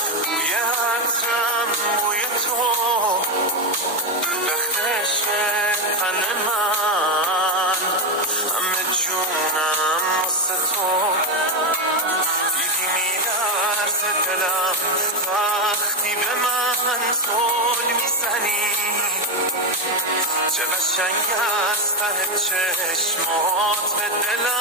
بوی عطرم بوی تو لختش تن من همه جونم واسه تو دیدی میلرزه دلم وقتی به من زل میزنی چه قشنگ از ته چشمات به دلم